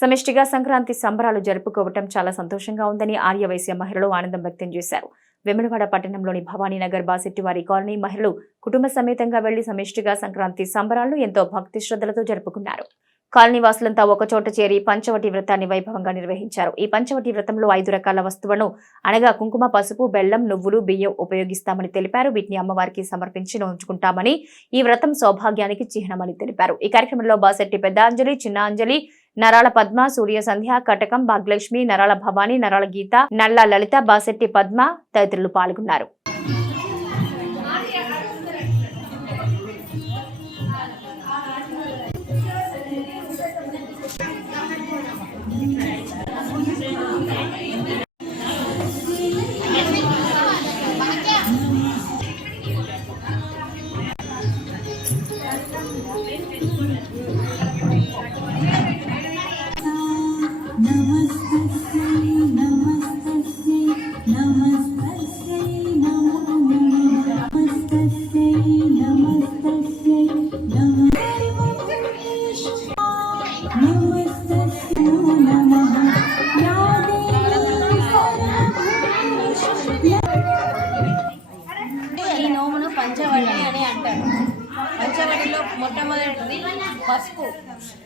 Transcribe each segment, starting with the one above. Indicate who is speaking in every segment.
Speaker 1: సమిష్టిగా సంక్రాంతి సంబరాలు జరుపుకోవటం చాలా సంతోషంగా ఉందని ఆర్యవైశ్య మహిళలు ఆనందం వ్యక్తం చేశారు. వెములవాడ పట్టణంలోని భవానీనగర్ బాసెట్టివారి కాలనీ మహిళలు కుటుంబ సమేతంగా వెళ్ళి సమిష్టిగా సంక్రాంతి సంబరాలను ఎంతో భక్తి శ్రద్ధలతో జరుపుకున్నారు. కాలనీ వాసులంతా ఒకచోట చేరి పంచవటి వ్రతాన్ని వైభవంగా నిర్వహించారు. ఈ పంచవటి వ్రతంలో ఐదు రకాల వస్తువులను అనగా కుంకుమ పసుపు బెల్లం నువ్వులు బియ్యం ఉపయోగిస్తామని తెలిపారు. వీటిని అమ్మవారికి సమర్పించి ఉంచుకుంటామని ఈ వ్రతం సౌభాగ్యానికి చిహ్నమని తెలిపారు. ఈ కార్యక్రమంలో బాసెట్టి పెద్ద అంజలి చిన్న అంజలి నరాల పద్మ సూర్య సంధ్య కటకం భాగ్యలక్ష్మి నరాల భవాని నరాల గీత నల్ల లలిత బాసెట్టి పద్మ తదితరులు పాల్గొన్నారు.
Speaker 2: మొట్టమొదటిది పసుపు.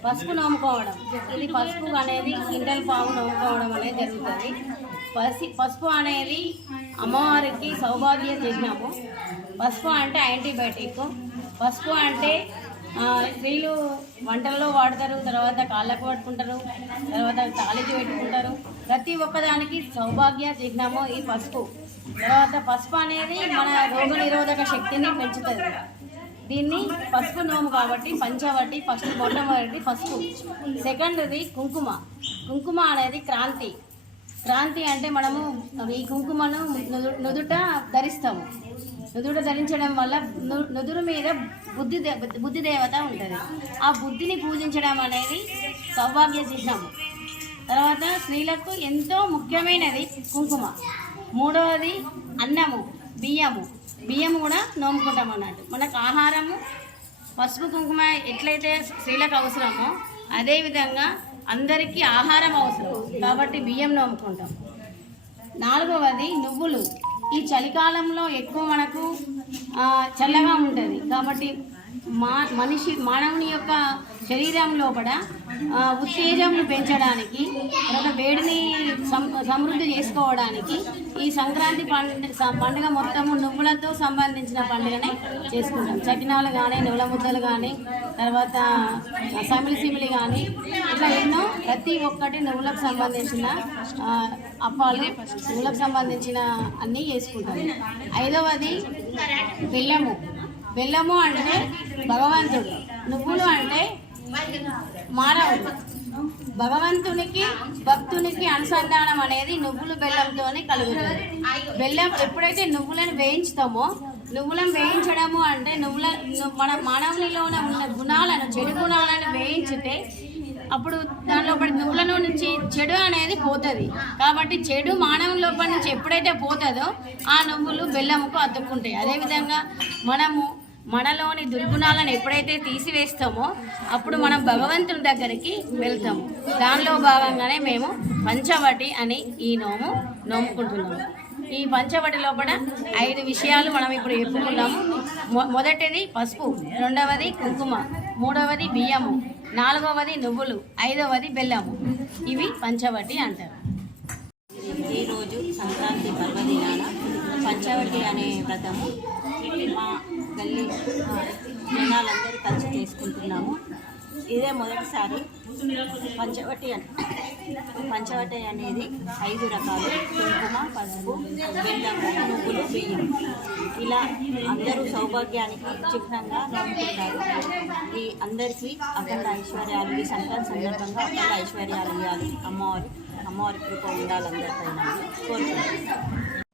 Speaker 2: పసుపు నమ్ముకోవడం ఇది పసుపు అనేది కిండల్ పాము నమ్ముకోవడం అనేది జరుగుతుంది. పసి పసుపు అనేది అమ్మవారికి సౌభాగ్య చిహ్నము పసుపు అంటే యాంటీబయాటిక్. పసుపు అంటే స్త్రీలు వంటల్లో వాడతారు తర్వాత కాళ్ళకు పట్టుకుంటారు తర్వాత తాళికి పెట్టుకుంటారు. ప్రతి ఒక్కదానికి సౌభాగ్య చిహ్నము ఈ పసుపు. తర్వాత పసుపు అనేది మన రోగ నిరోధక శక్తిని పెంచుతుంది. దీన్ని పసుపు నోము కాబట్టి పంచవటి ఫస్ట్ మొట్టమొదటి పసుపు. సెకండ్ది కుంకుమ. కుంకుమ అనేది క్రాంతి. క్రాంతి అంటే మనము ఈ కుంకుమను నుదు- నుదుట ధరిస్తాము. నుదుట ధరించడం వల్ల ను- నుదురు మీద బుద్ధి దే- బుద్ధి దేవత ఉంటుంది. ఆ బుద్ధిని పూజించడం అనేది సౌభాగ్య చిహ్నము. తర్వాత స్త్రీలకు ఎంతో ముఖ్యమైనది కుంకుమ. మూడవది అన్నము బియ్యము. బియ్యము కూడా నోముకుంటాం అన్నట్టు. మనకు ఆహారము పసుపు కుంకుమ ఎట్లయితే స్త్రీలకు అవసరమో అదేవిధంగా అందరికీ ఆహారం అవసరం. కాబట్టి బియ్యం నోముకుంటాం నాలుగవది నువ్వులు. ఈ చలికాలంలో ఎక్కువ మనకు చల్లగా ఉంటుంది. కాబట్టి మా మనిషి మానవుని యొక్క శరీరం లోపల ఉత్తేజంను పెంచడానికి ఒక వేడిని సం సమృద్ధి చేసుకోవడానికి ఈ సంక్రాంతి పండుగ పండుగ మొత్తము నువ్వులతో సంబంధించిన పండుగనే చేసుకుంటాం. చకినాలు కానీ నువ్వుల ముద్దలు కానీ తర్వాత సమిలి సిమిలి కానీ ఇట్లా ఎన్నో ప్రతి ఒక్కటి నువ్వులకు సంబంధించిన అప్పాలు నువ్వులకు సంబంధించిన అన్నీ చేసుకుంటాం. ఐదవది బెల్లము. బెల్లము అంటే భగవంతుడు. నువ్వులు అంటే మానవుడు. భగవంతునికి భక్తునికి అనుసంధానం అనేది నువ్వులు బెల్లంతోనే కలుగుతుంది. బెల్లం ఎప్పుడైతే నువ్వులను వేయించుతామో నువ్వులను వేయించడము అంటే నువ్వుల మన మానవునిలోనే ఉన్న గుణాలను చెడు గుణాలను వేయించితే అప్పుడు దాని లోపల నువ్వుల నుంచి చెడు అనేది పోతుంది. కాబట్టి చెడు మానవ లోపల నుంచి ఎప్పుడైతే పోతుందో ఆ నువ్వులు బెల్లముకు అతుక్కుంటాయి. అదేవిధంగా మనము మనలోని దుర్గుణాలను ఎప్పుడైతే తీసివేస్తామో అప్పుడు మనం భగవంతుని దగ్గరికి వెళ్తాము. దానిలో భాగంగానే మేము పంచవటి అని ఈ నోము నోముకుంటున్నాము. ఈ పంచవటి లోపల ఐదు విషయాలు మనం ఇప్పుడు చెప్పుకున్నాము మొ- మొదటిది పసుపు రెండవది కుంకుమ మూడవది బియ్యము నాలుగవది నువ్వులు ఐదవది బెల్లము. ఇవి పంచవటి అంటారు.
Speaker 3: ఈరోజు సంక్రాంతి పర్వదినాన పంచవటి అనే వ్రతము మా గల్లీ జనాలందరూ కలిసి చేసుకుంటున్నాము. ఇదే మొదటిసారి పంచవటి అని పంచవటి అనేది ఐదు రకాలు. కుంకుమ పసుపు బెల్లము నువ్వులు బియ్యం. ఇలా అందరూ సౌభాగ్యానికి చిహ్నంగా నమ్ముకుంటారు. ఈ అందరికీ అఖండ ఐశ్వర్యాలు ఈ సంక్రాంతి సందర్భంగా అఖండ ఐశ్వర్యాలు ఇవ్వాలి. అమ్మవారి అమ్మవారి కృప ఉండాలి అందరిపైన. కోరుకుంటున్నాను